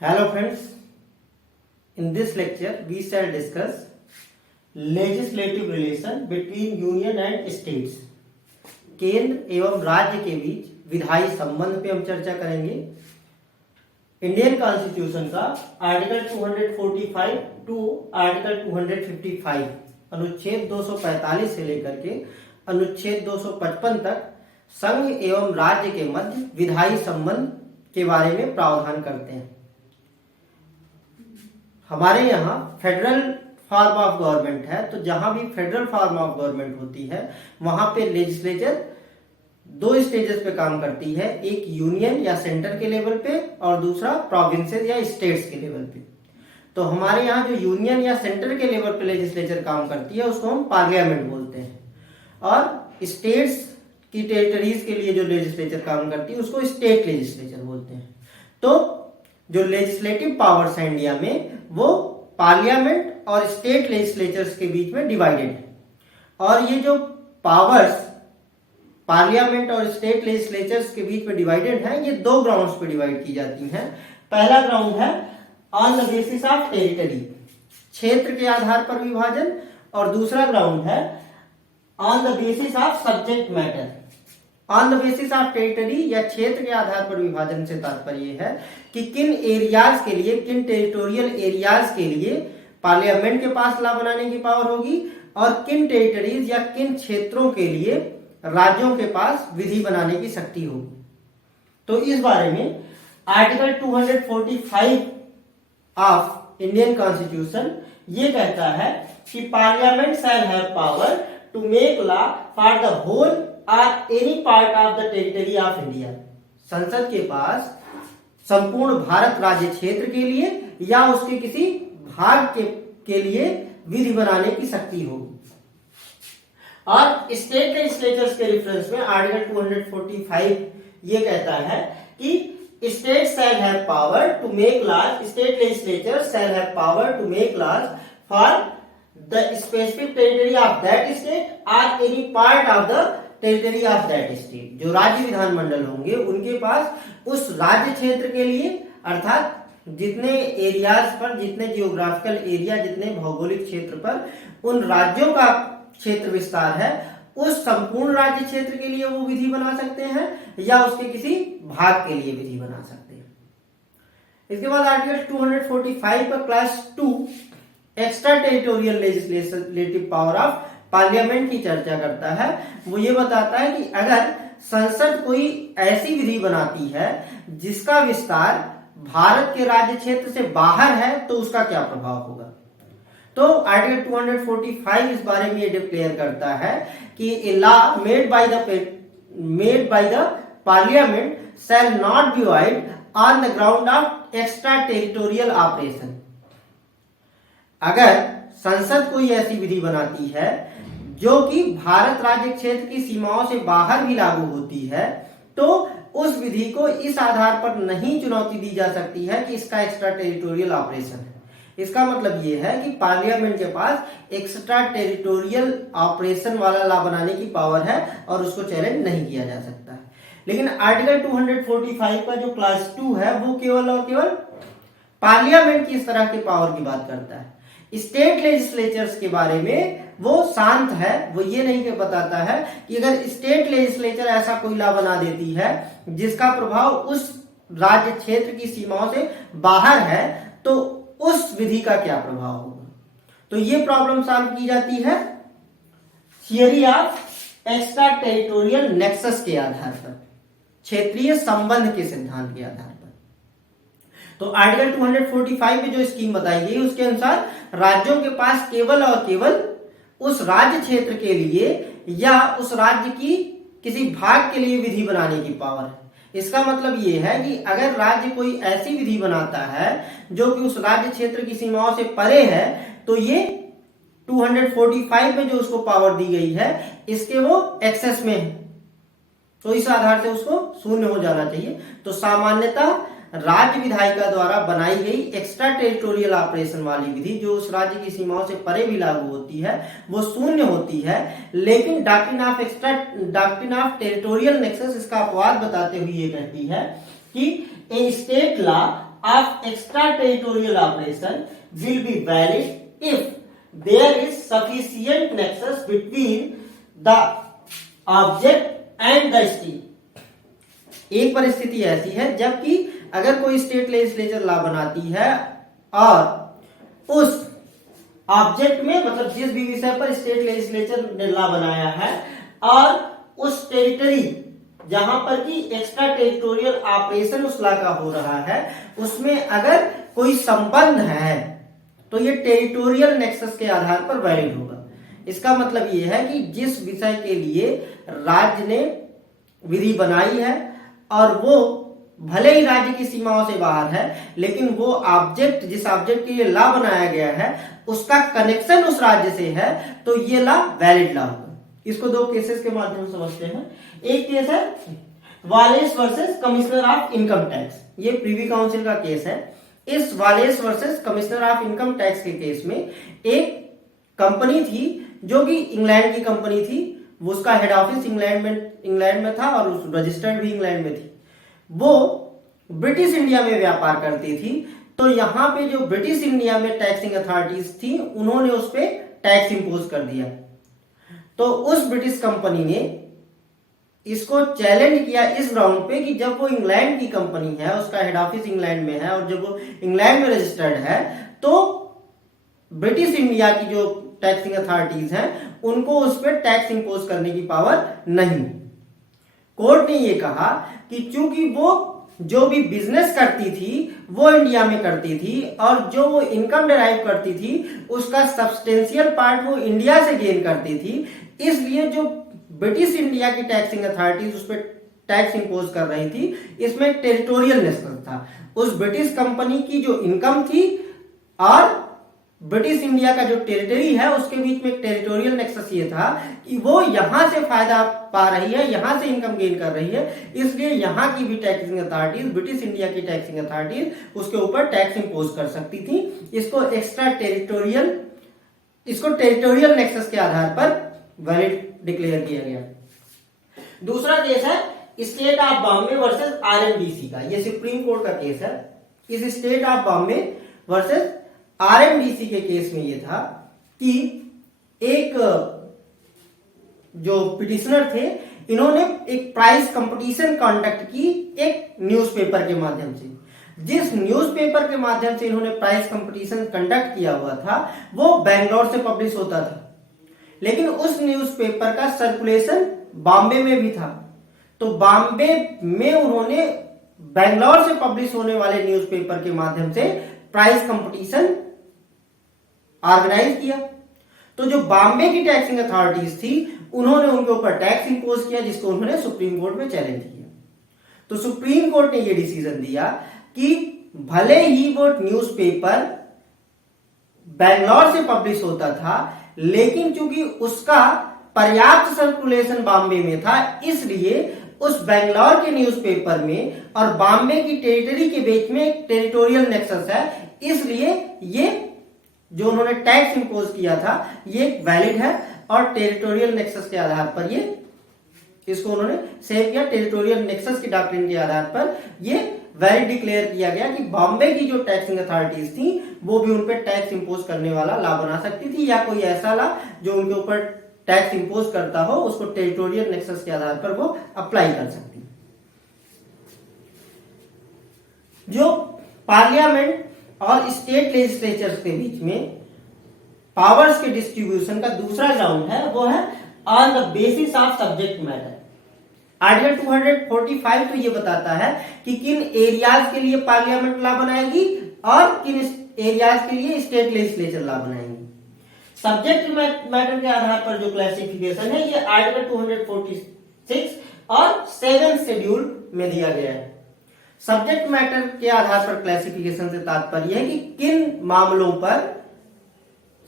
Hello friends, in this lecture we shall discuss legislative relation between union and states. केंद्र एवं राज्य के बीच विधायी संबंध पे हम चर्चा करेंगे. इंडियन कॉन्स्टिट्यूशन का आर्टिकल 245 टू आर्टिकल 255 अनुच्छेद 245 से लेकर के अनुच्छेद 255 तक संघ एवं राज्य के मध्य विधायी संबंध के बारे में प्रावधान करते हैं. हमारे यहाँ फेडरल फॉर्म ऑफ गवर्नमेंट है, तो जहां भी फेडरल फॉर्म ऑफ गवर्नमेंट होती है वहां पे लेजिस्लेचर दो स्टेजेस पे काम करती है. एक यूनियन या सेंटर के लेवल पे और दूसरा प्रोविंसेस या स्टेट्स के लेवल पे. तो हमारे यहाँ जो यूनियन या सेंटर के लेवल पे लेजिस्लेचर काम करती है उसको हम पार्लियामेंट बोलते हैं, और स्टेट्स की टेरिटरीज के लिए जो लेजिस्लेचर काम करती है उसको स्टेट लेजिस्लेचर बोलते हैं. तो जो लेजिस्लेटिव पावर्स है इंडिया में वो पार्लियामेंट और स्टेट लेजिस्लेचर्स के बीच में डिवाइडेड है. और ये जो पावर्स पार्लियामेंट और स्टेट लेजिस्लेचर्स के बीच में डिवाइडेड है, ये दो ग्राउंड्स पे डिवाइड की जाती हैं. पहला ग्राउंड है on the basis of territory, क्षेत्र के आधार पर विभाजन, और दूसरा ग्राउंड है on the basis of subject matter. On the basis of territory या क्षेत्र के आधार पर विभाजन से तात्पर्य है कि किन एरियाज के लिए, किन टेरिटोरियल एरियाज के लिए पार्लियामेंट के पास लॉ बनाने की पावर होगी और किन टेरिटरीज या किन क्षेत्रों के लिए राज्यों के पास विधि बनाने की शक्ति होगी. तो इस बारे में आर्टिकल 245 ऑफ इंडियन कॉन्स्टिट्यूशन ये कहता है कि parliament shall have power to make law for the whole और any part of the territory of India. संसद के पास संपूर्ण भारत राज्य क्षेत्र के लिए या उसके किसी भाग के लिए विधि बनाने की शक्ति होगी. और स्टेट लेजिस्लेचर्स के रेफरेंस में आर्टिकल 245 ये कहता है कि state shall have power to make laws, state legislature shall have power to make laws for the specific territory of that state और any part of the territory of that state. जो राज्य विधानमंडल होंगे उनके पास उस राज्य क्षेत्र के लिए, अर्थात जितने एरियाज पर, जितने जियोग्राफिकल एरिया, जितने भौगोलिक क्षेत्र पर उन राज्यों का क्षेत्र विस्तार है, उस संपूर्ण राज्य क्षेत्र के लिए वो विधि बना सकते हैं या उसके किसी भाग के लिए विधि बना सकते हैं. इसके बाद आर्टिकल 245 का class 2 extra territorial legislative power of parliament की चर्चा करता है. वो ये बताता है कि अगर संसद कोई ऐसी विधि बनाती है जिसका विस्तार भारत के राज्य क्षेत्र से बाहर है तो उसका क्या प्रभाव होगा. तो आर्टिकल 245 इस बारे में ये डिक्लेयर करता है कि a law made by the parliament shall not be void on the ground of extraterritorial operation. अगर संसद कोई ऐसी विधि बनाती है जो कि भारत राज्य क्षेत्र की सीमाओं से बाहर भी लागू होती है, तो उस विधि को इस आधार पर नहीं चुनौती दी जा सकती है कि इसका एक्स्ट्रा टेरिटोरियल ऑपरेशन है. इसका मतलब यह है कि पार्लियामेंट के पास एक्स्ट्रा टेरिटोरियल ऑपरेशन वाला लॉ बनाने की पावर है और उसको चैलेंज नहीं किया जा सकता है. लेकिन आर्टिकल 245 का जो क्लास 2 है वो केवल और केवल पार्लियामेंट की इस तरह के पावर की बात करता है. स्टेट लेजिस्लेचर्स के बारे में वो शांत है. वो ये नहीं बताता है कि अगर स्टेट लेजिस्लेचर ऐसा कोई लॉ बना देती है जिसका प्रभाव उस राज्य क्षेत्र की सीमाओं से बाहर है तो उस विधि का क्या प्रभाव होगा. तो ये प्रॉब्लम सॉल्व की जाती है theory of extra territorial nexus के आधार पर, क्षेत्रीय संबंध के सिद्धांत के आधार पर. तो आर्टिकल 245 में जो स्कीम बताई गई उसके अनुसार राज्यों के पास केवल और केवल उस राज्य क्षेत्र के लिए या उस राज्य की किसी भाग के लिए विधि बनाने की पावर है. इसका मतलब ये है कि अगर राज्य कोई ऐसी विधि बनाता है जो कि उस राज्य क्षेत्र की सीमाओं से परे है तो ये 245 में जो उसको पावर दी गई है इसके वो एक्सेस में है, तो इस आधार से उसको शून्य हो जाना चाहिए. तो सामान्यतः राज्य विधायिका द्वारा बनाई गई एक्स्ट्रा टेरिटोरियल ऑपरेशन वाली विधि जो उस राज्य की सीमाओं से परे भी लागू होती है वो शून्य होती है. लेकिन डॉक्ट्रिन ऑफ टेरिटोरियल नेक्सस इसका अपवाद बताते हुए ये कहती है कि a state law of extraterritorial operation will be valid if there is sufficient nexus between the object and the state. एक परिस्थिति ऐसी है जबकि अगर कोई स्टेट लेजिस्लेचर लॉ बनाती है और उस ऑब्जेक्ट में, मतलब जिस भी विषय पर स्टेट लेजिस्लेचर ने लॉ बनाया है, और उस टेरिटरी जहां पर कि एक्स्ट्रा टेरिटोरियल ऑपरेशन उस लॉ का हो रहा है, उसमें अगर कोई संबंध है तो ये टेरिटोरियल नेक्सस के आधार पर वैलिड होगा। इसका मतलब ये है कि जिस विषय के लिए राज्य ने विधि बनाई है और वो भले ही राज्य की सीमाओं से बाहर है, लेकिन वो ऑब्जेक्ट, जिस ऑब्जेक्ट के लिए लॉ बनाया गया है, उसका कनेक्शन उस राज्य से है, तो ये लॉ वैलिड लॉ होगा। इसको दो केसेस के माध्यम से समझते हैं। एक केस है wireless versus commissioner of income tax, ये प्रीवी काउंसिल का केस है। इस wireless versus commissioner of income tax के केस में एक कंपनी थी जो कि इंग्लैंड की कंपनी थी, उसका हेड ऑफिस इंग्लैंड में था और रजिस्टर्ड भी इंग्लैंड में थी। वो ब्रिटिश इंडिया में व्यापार करती थी, तो यहाँ पे जो ब्रिटिश इंडिया में टैक्सिंग अथॉरिटीज थी, उन्होंने उस पर टैक्स इंपोज कर दिया। तो उस ब्रिटिश कंपनी ने इसको चैलेंज किया इस ग्राउंड पे कि जब वो इंग्लैंड की कंपनी है, उसका हेड ऑफिस इंग्लैंड में है और जब वो इंग्लैंड में रजिस्टर्ड है, तो ब्रिटिश इंडिया की जो टैक्सिंग अथॉरिटीज हैं उनको उस पर टैक्स इंपोज करने की पावर नहीं। कोर्ट ने ये कहा कि चूंकि वो जो भी बिजनेस करती थी वो इंडिया में करती थी और जो वो इनकम डिराइव करती थी उसका सब्सटेंशियल पार्ट वो इंडिया से गेन करती थी, इसलिए जो ब्रिटिश इंडिया की टैक्सिंग अथॉरिटीज उस पर टैक्स इंपोज कर रही थी, इसमें टेरिटोरियल नेक्सस था। उस ब्रिटिश कंपनी की जो इनकम थी और ब्रिटिश इंडिया का जो टेरिटरी है उसके बीच में एक टेरिटोरियल नेक्सस ये था कि वो यहां से फायदा पा रही है, यहां से इनकम गेन कर रही है, इसलिए यहां की भी टैक्सिंग अथॉरिटीज, ब्रिटिश इंडिया की टैक्सिंग अथॉरिटीज उसके ऊपर टैक्स इंपोज कर सकती थी। इसको टेरिटोरियल नेक्सस के आधार पर वैलिड डिक्लेयर किया गया। दूसरा केस है स्टेट ऑफ बॉम्बे वर्सेस आरएमडीसी का, ये सुप्रीम कोर्ट का केस है। इस स्टेट ऑफ बॉम्बे वर्सेस आरएमडीसी के केस में ये था कि एक जो पिटिशनर थे, इन्होंने एक प्राइस कंपटीशन कंडक्ट की एक न्यूज़पेपर के माध्यम से। जिस न्यूज़पेपर के माध्यम से इन्होंने प्राइस कंपटीशन कंडक्ट किया हुआ था वो बेंगलोर से पब्लिश होता था, लेकिन उस न्यूज़पेपर का सर्कुलेशन बॉम्बे में भी था। तो बॉम्बे में उन्होंने बेंगलोर से पब्लिश होने वाले न्यूज़पेपर के माध्यम से प्राइस कंपटीशन ऑर्गेनाइज किया। तो जो बॉम्बे की टैक्सिंग अथॉरिटीज थी उन्होंने उनके ऊपर टैक्स इंपोज किया, जिसको उन्होंने सुप्रीम कोर्ट में चैलेंज किया। तो सुप्रीम कोर्ट ने यह डिसीजन दिया कि भले ही वो न्यूज़पेपर बेंगलोर से पब्लिश होता था, लेकिन चूंकि उसका पर्याप्त सर्कुलेशन बॉम्बे में था, इसलिए उस बेंगलोर के न्यूज़पेपर में और बॉम्बे की टेरिटरी के बीच में एक टेरिटोरियल नेक्सस है, इसलिए ये जो उन्होंने टैक्स इंपोज किया था ये वैलिड है और टेरिटोरियल नेक्सस के आधार पर ये इसको उन्होंने सेव किया। टेरिटोरियल नेक्सस की डॉक्ट्रिन के आधार पर ये वैलिड डिक्लेयर किया गया कि बॉम्बे की जो टैक्सिंग अथॉरिटीज थी वो भी उन पर टैक्स इंपोज करने वाला लॉ बना सकती थी, या कोई ऐसा लॉ जो उनके ऊपर टैक्स इंपोज करता हो उसको टेरिटोरियल नेक्सस के आधार पर वो अप्लाई कर सकती। जो पार्लियामेंट और स्टेट लेजिस्लेचर्स के बीच में पावर्स के डिस्ट्रीब्यूशन का दूसरा राउंड है वो है on the basis of subject matter. Article 245 तो ये बताता है कि किन एरियाज के लिए पार्लियामेंट लॉ बनाएगी और किन एरियाज के लिए स्टेट लेजिस्लेचर लॉ बनाएंगी। सब्जेक्ट मैटर के आधार पर जो क्लासिफिकेशन है ये आर्टिकल 246 और 7 शेड्यूल में दिया गया है। सब्जेक्ट मैटर के आधार पर क्लासिफिकेशन से तात्पर्य है कि किन मामलों पर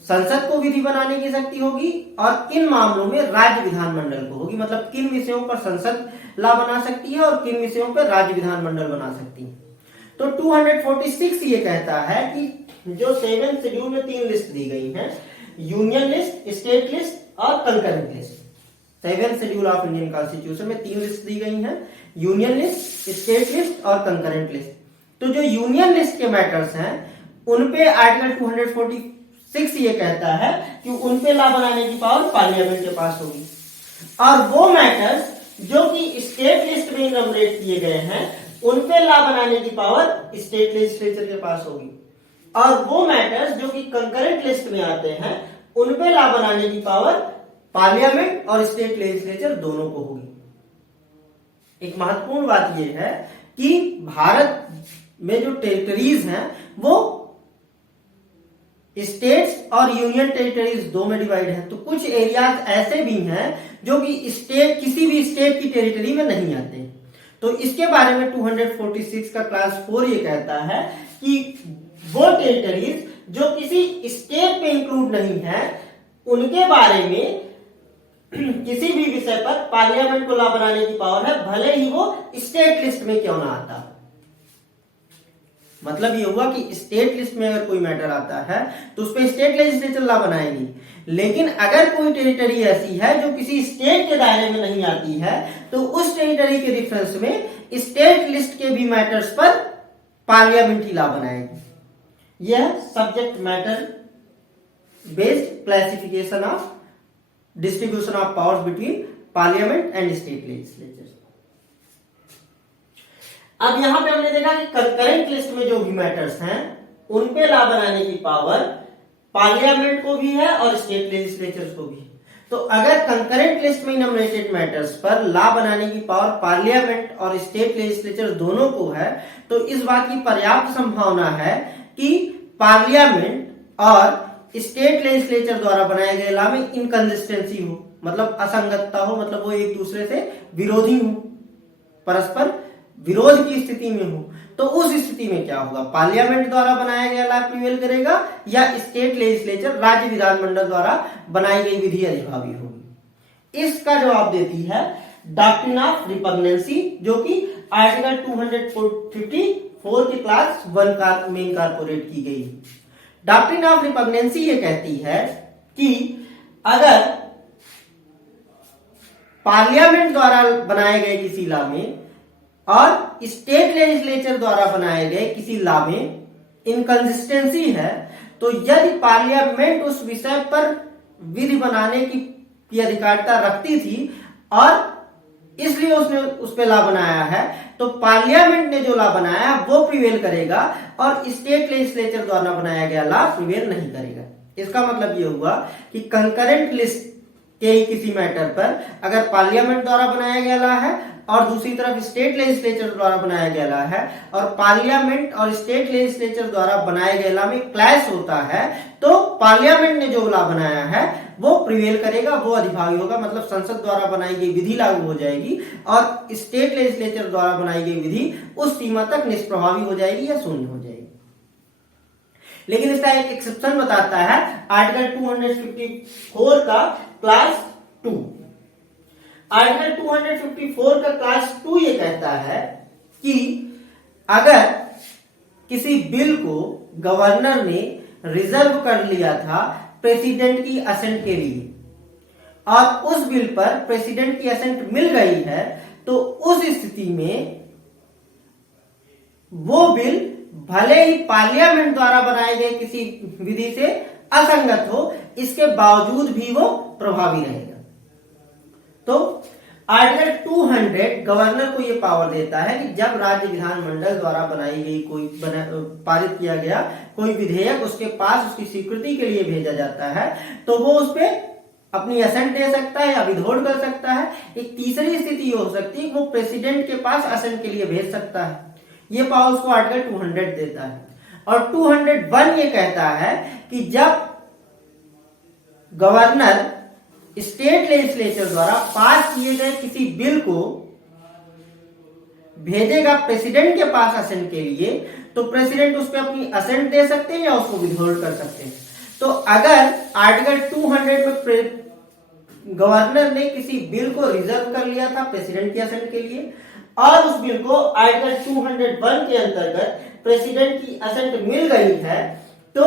संसद को विधि बनाने की शक्ति होगी और किन मामलों में राज्य विधानमंडल को होगी, मतलब किन विषयों पर संसद लॉ बना सकती है और किन विषयों पर राज्य विधानमंडल बना सकती है। तो 246 ये कहता है कि जो 7 शेड्यूल में 3 लिस्ट दी गई हैं, यूनियन लिस्ट, स्टेट लिस्ट और concurrent list. 7 schedule of Indian constitution में 3 लिस्ट दी गई हैं, यूनियन लिस्ट, स्टेट लिस्ट और कंकरेंट लिस्ट। तो जो यूनियन लिस्ट के मैटर्स हैं उन पे आर्टिकल 246 ये कहता है कि उन पे लॉ बनाने की पावर पार्लियामेंट के पास होगी, और वो मैटर्स जो कि स्टेट लिस्ट में इनॉमिनेट किए गए हैं उन पे लॉ बनाने की पावर स्टेट लेजिस्लेचर के पास होगी, और वो मैटर्स जो कि कंकरेंट लिस्ट में आते हैं उन पे लॉ बनाने की पावर पार्लियामेंट और स्टेट लेजिस्लेचर दोनों को होगी। एक महत्वपूर्ण बात यह है कि भारत में जो टेरिटरीज हैं वो स्टेट्स और यूनियन टेरिटरीज दो में डिवाइड है। तो कुछ एरियाज ऐसे भी हैं जो कि स्टेट किसी भी स्टेट की टेरिटरी में नहीं आते। तो इसके बारे में 246 का क्लास 4 ये कहता है कि वो टेरिटरीज जो किसी स्टेट पे इंक्लूड नहीं है उनके बारे में किसी भी विषय पर पार्लियामेंट को लॉ बनाने की पावर है, भले ही वो स्टेट लिस्ट में क्यों ना आता। मतलब ये हुआ कि स्टेट लिस्ट में अगर कोई मैटर आता है तो उस पर स्टेट लेजिस्लेचर लॉ बनाएगी, लेकिन अगर कोई टेरिटरी ऐसी है जो किसी स्टेट के दायरे में नहीं आती है तो उस टेरिटरी के रेफरेंस में स्टेट लिस्ट के भी मैटर्स पर पार्लियामेंट ही लॉ बनाएगी। यह subject matter based classification of distribution of powers between parliament and state legislature. अब यहां पे हमने देखा कि कंकरेंट लिस्ट में जो भी मैटर्स हैं उन पे लॉ बनाने की पावर पार्लियामेंट को भी है और स्टेट लेजिस्लेचर्स को भी। तो अगर कंकरेंट लिस्ट में नॉमिनेटेड मैटर्स पर लॉ बनाने की पावर पार्लियामेंट और स्टेट लेजिस्लेचर दोनों को है तो इस बात की पर्याप्त संभावना है कि पार्लियामेंट और स्टेट लेजिस्लेचर द्वारा बनाए गए लॉ में इनकंसिस्टेंसी हो, मतलब असंगतता हो, मतलब वो एक दूसरे से विरोधी हो, परस्पर विरोध की स्थिति में हो। तो उस स्थिति में क्या होगा, पार्लियामेंट द्वारा बनाया गया लॉ प्रिवेल करेगा या स्टेट लेजिस्लेचर राज्य विधानमंडल द्वारा बनाई गई विधि अधिभावी होगी। इसका जवाब देती है डॉक्ट्रिन ऑफ रिपग्नेंसी, जो कि आर्टिकल 254 की क्लास 1 में इनकॉर्पोरेट की गई। डॉक्ट्रिन ऑफ रिपग्नेंसी ये कहती है कि अगर पार्लियामेंट द्वारा बनाए गए किसी लॉ में और स्टेट लेजिस्लेचर द्वारा बनाए गए किसी लॉ में इनकंसिस्टेंसी है तो यदि पार्लियामेंट उस विषय पर विधि बनाने की अधिकारिता रखती थी और इसलिए उसने उस पर लॉ बनाया है तो पार्लियामेंट ने जो लॉ बनाया वो प्रिवेल करेगा और स्टेट लेजिस्लेचर द्वारा बनाया गया लॉ प्रिवेल नहीं करेगा। इसका मतलब ये हुआ कि कंकरेंट लिस्ट के ही किसी मैटर पर अगर पार्लियामेंट द्वारा बनाया गया लॉ है और दूसरी तरफ स्टेट लेजिस्लेचर द्वारा बनाया गया लॉ है और पार्लियामेंट और स्टेट लेजिस्लेचर द्वारा बनाए गए लॉ में क्लैश होता है तो पार्लियामेंट ने जो लॉ बनाया है वो प्रिवेल करेगा, वो अधिभावी होगा, मतलब संसद द्वारा बनाई गई विधि लागू हो जाएगी और स्टेट लेजिस्लेचर द्वारा बनाई गई विधि उस सीमा तक निष्प्रभावी हो जाएगी या शून्य हो जाएगी। लेकिन इसका एक एक्सेप्शन बताता है आर्टिकल 254 का क्लास 2। आर्टिकल 254 का क्लास 2 ये कहता है कि अगर किसी बिल को गवर्नर ने रिजर्व कर लिया था प्रेसिडेंट की असेंट के लिए और उस बिल पर प्रेसिडेंट की असेंट मिल गई है तो उस स्थिति में वो बिल भले ही पार्लियामेंट द्वारा बनाए गए किसी विधि से असंगत हो इसके बावजूद भी वो प्रभावी रहेगा। तो आर्टिकल 200 गवर्नर को यह पावर देता है कि जब राज्य विधानमंडल द्वारा बनाई गई पारित किया गया कोई विधेयक उसके पास उसकी स्वीकृति के लिए भेजा जाता है तो वो उस पर अपनी असेंट दे सकता है या विथहोल्ड कर सकता है। एक तीसरी स्थिति हो सकती है वो प्रेसिडेंट के पास असेंट के लिए भेज सकता है, ये पावर उसको आर्टिकल 200 देता है। और 201 ये कहता है कि जब गवर्नर स्टेट लेजिस्लेचर द्वारा पास किए गए किसी बिल को भेजेगा प्रेसिडेंट के पास असेंट के लिए तो प्रेसिडेंट उस पर अपनी असेंट दे सकते हैं या उसको विथहोल्ड कर सकते हैं। तो अगर आर्टिकल 200 में गवर्नर ने किसी बिल को रिजर्व कर लिया था प्रेसिडेंट की असेंट के लिए और उस बिल को आर्टिकल 201 के अंतर्गत प्रेसिडेंट की असेंट मिल गई है तो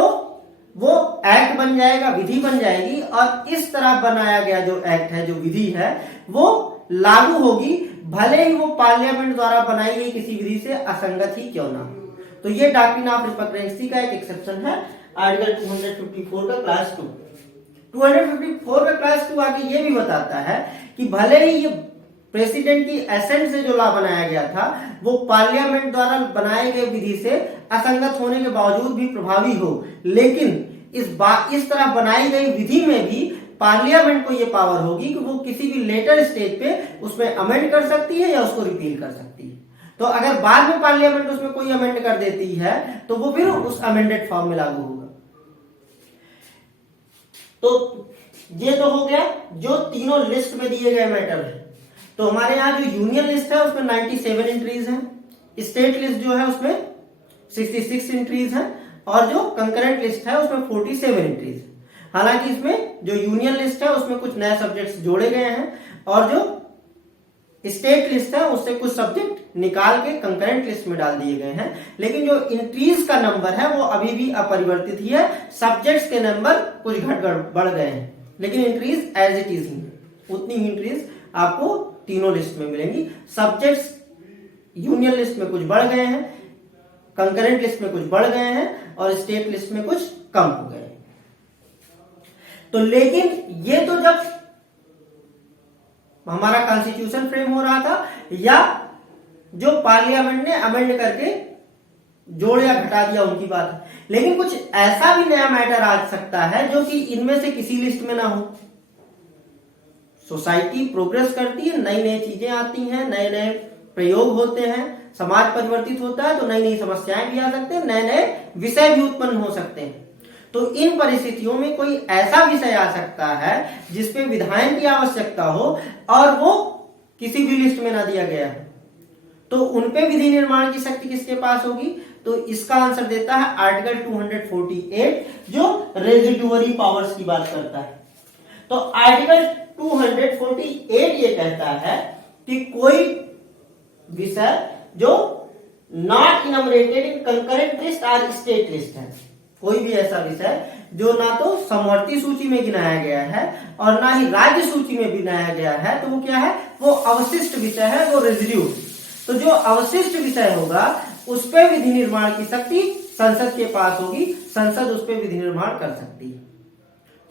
वो एक्ट बन जाएगा, विधि बन जाएगी और इस तरह बनाया गया जो एक्ट है, जो विधि है वो लागू होगी भले ही वो पार्लियामेंट द्वारा बनाई गई किसी विधि से असंगत ही क्यों ना हो। तो ये डॉक्ट्रिन ऑफ रिकरेंसी का एक एक्सेप्शन है आर्टिकल 254 का क्लास 2। 254 का क्लास 2 आगे ये भी बताता है कि भले ही ये प्रेसिडेंट की एसेंट से जो लॉ बनाया गया था वो पार्लियामेंट द्वारा बनाए गए विधि से असंगत होने के बावजूद भी प्रभावी हो, लेकिन इस तरह बनाई गई विधि में भी पार्लियामेंट को ये पावर होगी कि वो किसी भी लेटर स्टेज पे उसमें अमेंड कर सकती है या उसको रिपील कर सकती है। तो अगर बाद में पार्लियामेंट उसमें कोई अमेंड कर देती है तो वो फिर उस अमेंडेड फॉर्म में लागू होगा। तो ये तो हो गया जो तीनों लिस्ट में दिए गए मैटर है। तो हमारे यहाँ जो यूनियन लिस्ट है उसमें 97 एंट्रीज हैं, स्टेट लिस्ट जो है उसमें 66 एंट्रीज हैं और जो कंकरेंट लिस्ट है उसमें 47 एंट्रीज है। हालांकि इसमें जो यूनियन लिस्ट है उसमें कुछ नए सब्जेक्ट्स जोड़े गए हैं और जो स्टेट लिस्ट है उससे कुछ सब्जेक्ट निकाल के कंकरेंट लिस्ट में डाल दिए गए हैं, लेकिन जो एंट्रीज का नंबर है वो अभी भी अपरिवर्तित ही है। सब्जेक्ट्स के नंबर कुछ घट बढ़ गए हैं, लेकिन एंट्रीज एज इट इज ही, उतनी ही एंट्रीज आपको तीनों लिस्ट में मिलेंगी। सब्जेक्ट्स यूनियन लिस्ट में कुछ बढ़ गए हैं, कंकरेंट लिस्ट में कुछ बढ़ गए हैं और स्टेट लिस्ट में कुछ कम हो गए हैं। तो लेकिन ये तो जब हमारा कॉन्स्टिट्यूशन फ्रेम हो रहा था या जो पार्लियामेंट ने अमेंड करके जोड़ या घटा दिया उनकी बात है, लेकिन कुछ ऐसा भी नया मैटर आ सकता है जो कि इनमें से किसी लिस्ट में ना हो। सोसाइटी प्रोग्रेस करती है, नई नई चीजें आती हैं, नए नए प्रयोग होते हैं, समाज परिवर्तित होता है तो नई नई समस्याएं भी आ सकते हैं, नए नए विषय भी उत्पन्न हो सकते हैं। तो इन परिस्थितियों में कोई ऐसा विषय आ सकता है जिसपे विधायन की आवश्यकता हो और वो किसी भी लिस्ट में ना दिया गया है, तो उनपे विधि निर्माण की शक्ति किसके पास होगी? तो इसका आंसर देता है आर्टिकल 248 जो रेजिडुअरी पावर्स की बात करता है। तो आर्टिकल 248 ये कहता है कि कोई विषय जो नॉट इनमरेटेड इन कंकरेंट लिस्ट और स्टेट लिस्ट है, कोई भी ऐसा विषय जो ना तो समवर्ती सूची में गिनाया गया है और ना ही राज्य सूची में गिनाया गया है, तो वो क्या है? वो अवशिष्ट विषय है, वो रेजिड्यू। तो जो अवशिष्ट विषय होगा उस पे विधि निर्माण की शक्ति संसद के पास होगी, संसद उस पे विधि निर्माण कर सकती है।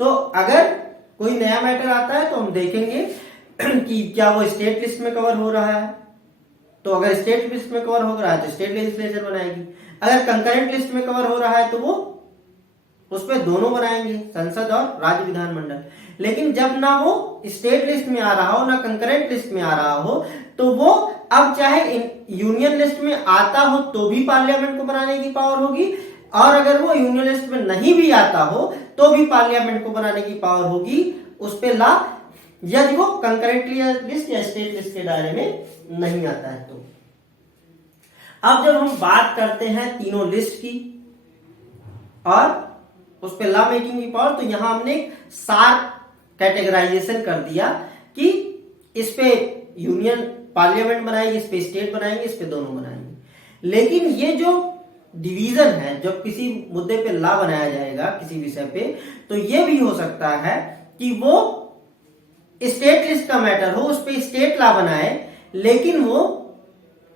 तो अगर कोई नया मैटर आता है तो हम देखेंगे कि क्या वो स्टेट लिस्ट में कवर हो रहा है। तो अगर स्टेट लिस्ट में कवर हो रहा है तो स्टेट लेजिस्लेचर बनाएगी, अगर कंकरेंट लिस्ट में कवर हो रहा है तो वो उस पर दोनों बनाएंगे, संसद और राज्य विधानमंडल। लेकिन जब ना वो स्टेट लिस्ट में आ रहा हो ना कंकरेंट लिस्ट में आ रहा हो, तो वो अब चाहे यूनियन लिस्ट में आता हो तो भी पार्लियामेंट को बनाने की पावर होगी, और अगर वो यूनियन लिस्ट में नहीं भी आता हो तो भी पार्लियामेंट को बनाने की पावर होगी उस पे ला, यदि वो कंकरेंट लिस्ट या स्टेट लिस्ट के दायरे में नहीं आता है। तो अब जब हम बात करते हैं तीनों लिस्ट की और उस पे लॉ मेकिंग की पावर, तो यहां हमने शार्प कैटेगराइजेशन कर दिया कि इस पे यूनियन पार्लियामेंट बनाएगी, इस पे स्टेट बनाएंगे, इस पे दोनों बनाएंगे। लेकिन ये जो डिवीजन है, जब किसी मुद्दे पे लॉ बनाया जाएगा किसी विषय पे, तो ये भी हो सकता है कि वो स्टेट लिस्ट का मैटर हो, उस पे स्टेट लॉ बनाए, लेकिन वो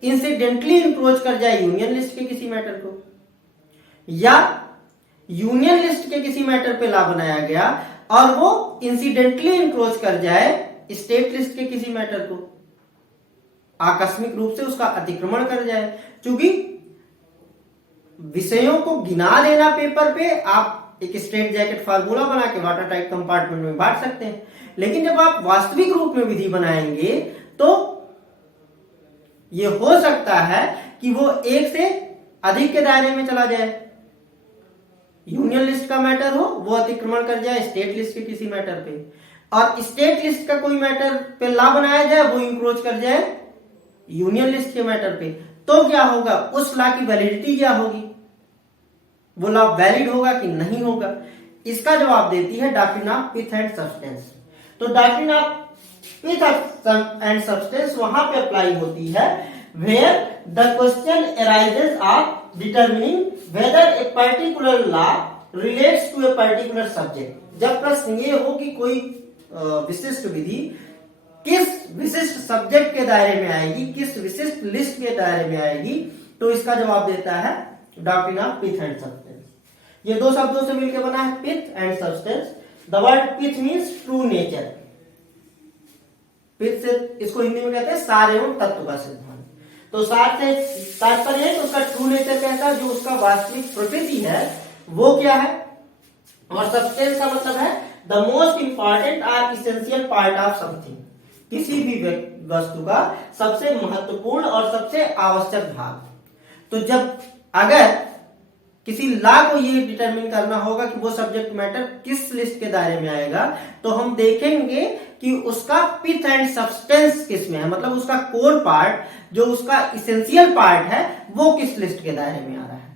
इंसिडेंटली इंक्रोच कर जाए यूनियन लिस्ट के किसी मैटर को, या यूनियन लिस्ट के किसी मैटर पे लॉ बनाया गया और वो इंसिडेंटली इंक्रोच कर जाए स्टेट लिस्ट के किसी मैटर को, आकस्मिक रूप से उसका अतिक्रमण कर जाए। क्योंकि विषयों को गिना देना पेपर पे आप एक स्ट्रेट जैकेट फार्मूला बना के वाटर टाइट कंपार्टमेंट में बांट सकते हैं, लेकिन जब आप वास्तविक रूप में विधि बनाएंगे तो ये हो सकता है कि वो एक से अधिक के दायरे में चला जाए। यूनियन लिस्ट का मैटर हो, वो अतिक्रमण कर जाए स्टेट लिस्ट के किसी मैटर पे, और स्टेट लिस्ट का कोई मैटर पे लॉ बनाया जाए, वो इंक्रोच कर जाए यूनियन लिस्ट के मैटर पे, तो क्या होगा? उस लॉ की वैलिडिटी क्या होगी? वो लॉ वैलिड होगा कि नहीं होगा? इसका जवाब देती है doctrine of pith and substance. तो doctrine of pith and substance वहां पे अप्लाई होती है where the question arises of determining whether a particular law relates to a particular subject। जब प्रश्न ये हो कि कोई विशिष्ट विधि किस विशिष्ट सब्जेक्ट के दायरे में आएगी, किस विशिष्ट लिस्ट के दायरे में आएगी, तो इसका जवाब देता है doctrine of pith and substance. ये दो शब्दों से मिलकर बना है, pith and substance. The word pith means true nature. Pith से इसको हिंदी में कहते हैं सार एवं तत्व का सिद्धांत। तो सार से तात्पर्य है तो उसका ट्रू नेचर कहता है, जो उसका वास्तविक प्रकृति है वो क्या है। और सब्सटेंस का मतलब है the most important or essential part of something, किसी भी वस्तु का सबसे महत्वपूर्ण और सबसे आवश्यक भाग। तो जब अगर किसी लॉ को ये डिटरमिन करना होगा कि वो सब्जेक्ट मैटर किस लिस्ट के दायरे में आएगा, तो हम देखेंगे कि उसका पिथ एंड सब्सटेंस किस में है, मतलब उसका कोर पार्ट जो उसका इसेंशियल पार्ट है वो किस लिस्ट के दायरे में आ रहा है।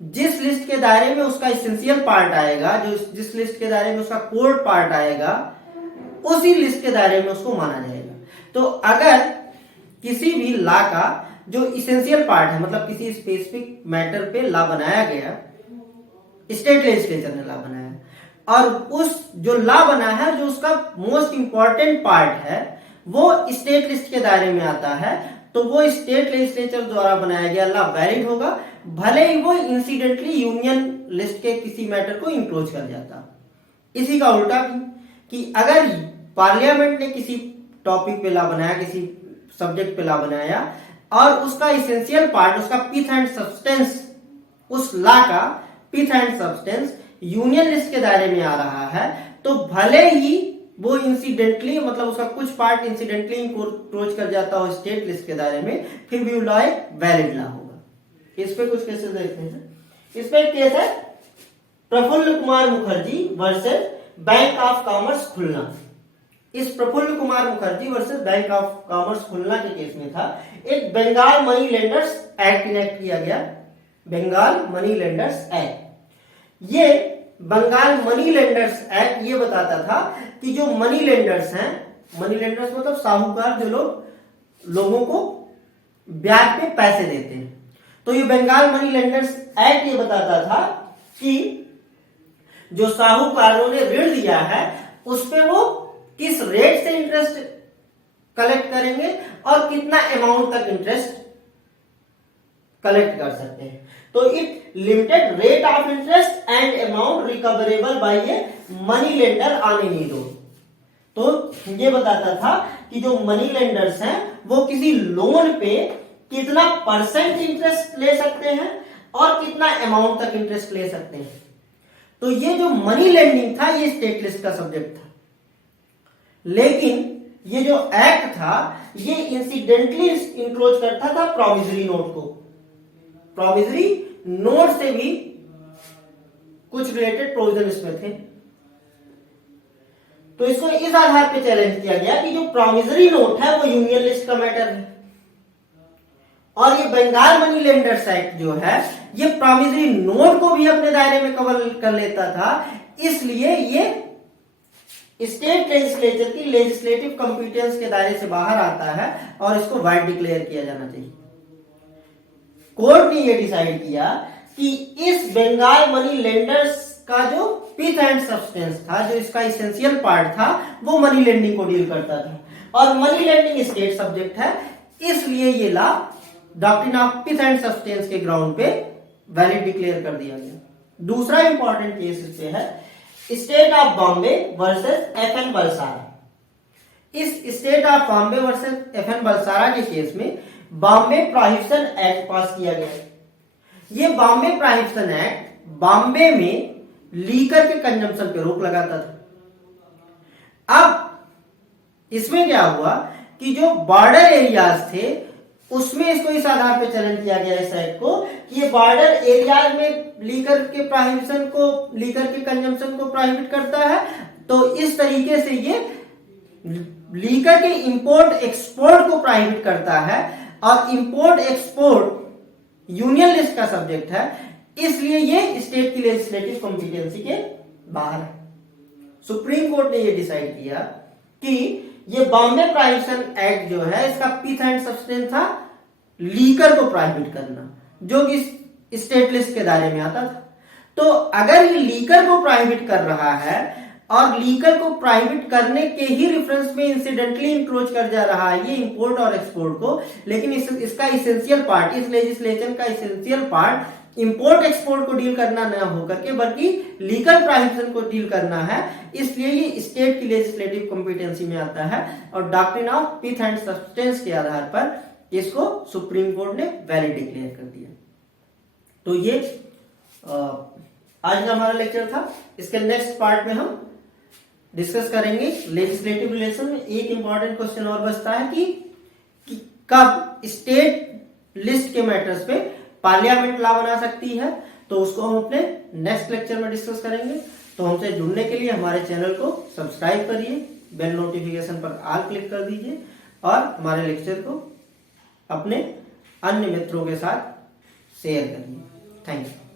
जिस लिस्ट के दायरे में उसका इसेंशियल पार्ट आएगा, जिस लिस्ट के दायरे में उसका कोर पार्ट आएगा, उसी लिस्ट के दायरे में उसको माना जाएगा। तो अगर किसी भी लॉ का जो इसेंशियल पार्ट है, मतलब किसी स्पेसिफिक मैटर पे लॉ बनाया गया, स्टेट लेजिस्लेचर ने लॉ बनाया, और उस जो लॉ बना है जो उसका मोस्ट इंपॉर्टेंट पार्ट है वो स्टेट लिस्ट के दायरे में आता है, तो वो स्टेट लेजिस्लेचर द्वारा बनाया गया लॉ वैलिड होगा, भले ही वो इंसिडेंटली यूनियन लिस्ट के किसी मैटर को इंक्लोज कर जाता। इसी का उल्टा कि अगर पार्लियामेंट ने किसी टॉपिक पे लॉ बनाया, किसी सब्जेक्ट पे लॉ बनाया, और उसका इसेंशियल पार्ट, उसका पिथ एंड सब्सटेंस, उस लॉ का pith and substance union list के दायरे में आ रहा है, तो भले ही वो इंसिडेंटली, मतलब उसका कुछ पार्ट इंसिडेंटली इंक्रोच कर जाता हो स्टेट लिस्ट के दायरे में, फिर भी लॉ एक वैलिड लॉ होगा। इस पे कुछ केसेस देखते हैं। इस पे एक केस है Prafulla Kumar Mukherjee versus Bank of Commerce Khulna. इस Prafulla Kumar Mukherjee versus Bank of Commerce Khulna के केस में था, एक Bengal money lenders act enact किया गया, बंगाल मनी लेंडर्स एक्ट। ये बंगाल मनी लेंडर्स एक्ट ये बताता था कि जो मनी लेंडर्स हैं, मनी लेंडर्स मतलब साहूकार, जो लोग लोगों को ब्याज पे पैसे देते हैं, तो ये बंगाल मनी लेंडर्स एक्ट ये बताता था कि जो साहूकारों ने ऋण दिया है उस पे वो किस रेट से इंटरेस्ट कलेक्ट करेंगे और कितना अमाउंट तक इंटरेस्ट कलेक्ट कर सकते हैं। तो it limited rate of interest and amount recoverable by a money lender on any loan. तो ये बताता था कि जो मनी लेंडर्स हैं वो किसी लोन पे कितना परसेंट इंटरेस्ट ले सकते हैं और कितना अमाउंट तक इंटरेस्ट ले सकते हैं। तो ये जो मनी लेंडिंग था ये स्टेट लिस्ट का सब्जेक्ट था, लेकिन ये जो एक्ट था ये इंसिडेंटली इंक्लोज करता था प्रोविजरी नोट को। प्रोविजरी नोट से भी कुछ रिलेटेड प्रोविजन इसमें थे, तो इसको इस आधार पे चैलेंज किया गया कि जो प्रोविजरी नोट है वो यूनियन लिस्ट का मैटर है, और ये बंगाल मनी लेंडर्स एक्ट जो है ये प्रोविजरी नोट को भी अपने दायरे में कवर कर लेता था, इसलिए ये स्टेट लेजिस्लेचर की लेजिस्लेटिव कॉम्पिटेंस के दायरे से बाहर आता है और इसको वाइड डिक्लेयर किया जाना चाहिए। कोर्ट ने ये डिसाइड किया कि इस बंगाल मनी लेंडर्स का जो पिथ एंड सब्सटेंस था, जो इसका इसेंशियल पार्ट था, वो मनी लेंडिंग को डील करता था, और मनी लेंडिंग स्टेट सब्जेक्ट है, इसलिए ये law doctrine of pith and substance के ग्राउंड पे वैलिड डिक्लेयर कर दिया गया। दूसरा इंपॉर्टेंट केस इससे है State of Bombay versus FN Balsara. इस State of Bombay versus FN Balsara के केस में बॉम्बे प्रोहिबिशन एक्ट पास किया गया। ये बॉम्बे प्रोहिबिशन एक्ट बॉम्बे में लीकर के कंजम्पशन पे रोक लगाता था। अब इसमें क्या हुआ कि जो बॉर्डर एरियाज थे उसमें इसको इस आधार पे चैलेंज किया गया इस एक्ट को कि ये बॉर्डर एरियाज में लीकर के प्रोहिबिशन को, लीकर के कंजम्पशन को प्रोहिबिट करता है, तो इस तरीके से ये लीकर के इंपोर्ट एक्सपोर्ट को प्रोहिबिट करता है, और इंपोर्ट एक्सपोर्ट यूनियन लिस्ट का सब्जेक्ट है, इसलिए ये स्टेट की लेजिस्लेटिव कॉम्पिटेंसी के बाहर है। सुप्रीम कोर्ट ने ये डिसाइड किया कि ये बॉम्बे प्रोहिबिशन एक्ट जो है इसका पिथ एंड सब्सटेंस था लीकर को प्रोहिबिट करना, जो कि स्टेट लिस्ट के दायरे में आता था। तो अगर ये लीकर को प्रोहिबिट कर रहा है और लीगल को प्राइवेट करने के ही रेफरेंस में इंसिडेंटली इंक्रोच कर जा रहा है ये इंपोर्ट और एक्सपोर्ट को, लेकिन इसका इसेंशियल पार्ट, इस लेजिस्लेशन का इसेंशियल पार्ट इंपोर्ट एक्सपोर्ट को डील करना न होकर के बल्कि लीगल प्रोहिबिशन को डील करना है, इसलिए ये स्टेट की लेजिस्लेटिव कॉम्पिटेंसी में आता है और doctrine of pith and substance के आधार पर इसको सुप्रीम कोर्ट ने वैलिड डिक्लेयर कर दिया। तो ये आज का हमारा लेक्चर था। इसके नेक्स्ट पार्ट में हम डिस्कस करेंगे लेजिस्लेटिव रिलेशन में। एक इंपॉर्टेंट क्वेश्चन और बचता है कि कब स्टेट लिस्ट के मैटर्स पे पार्लियामेंट लॉ बना सकती है, तो उसको हम अपने नेक्स्ट लेक्चर में डिस्कस करेंगे। तो हमसे जुड़ने के लिए हमारे चैनल को सब्सक्राइब करिए, बेल नोटिफिकेशन पर ऑल क्लिक कर दीजिए और हमारे लेक्चर को अपने अन्य मित्रों के साथ शेयर करिए। Thank you.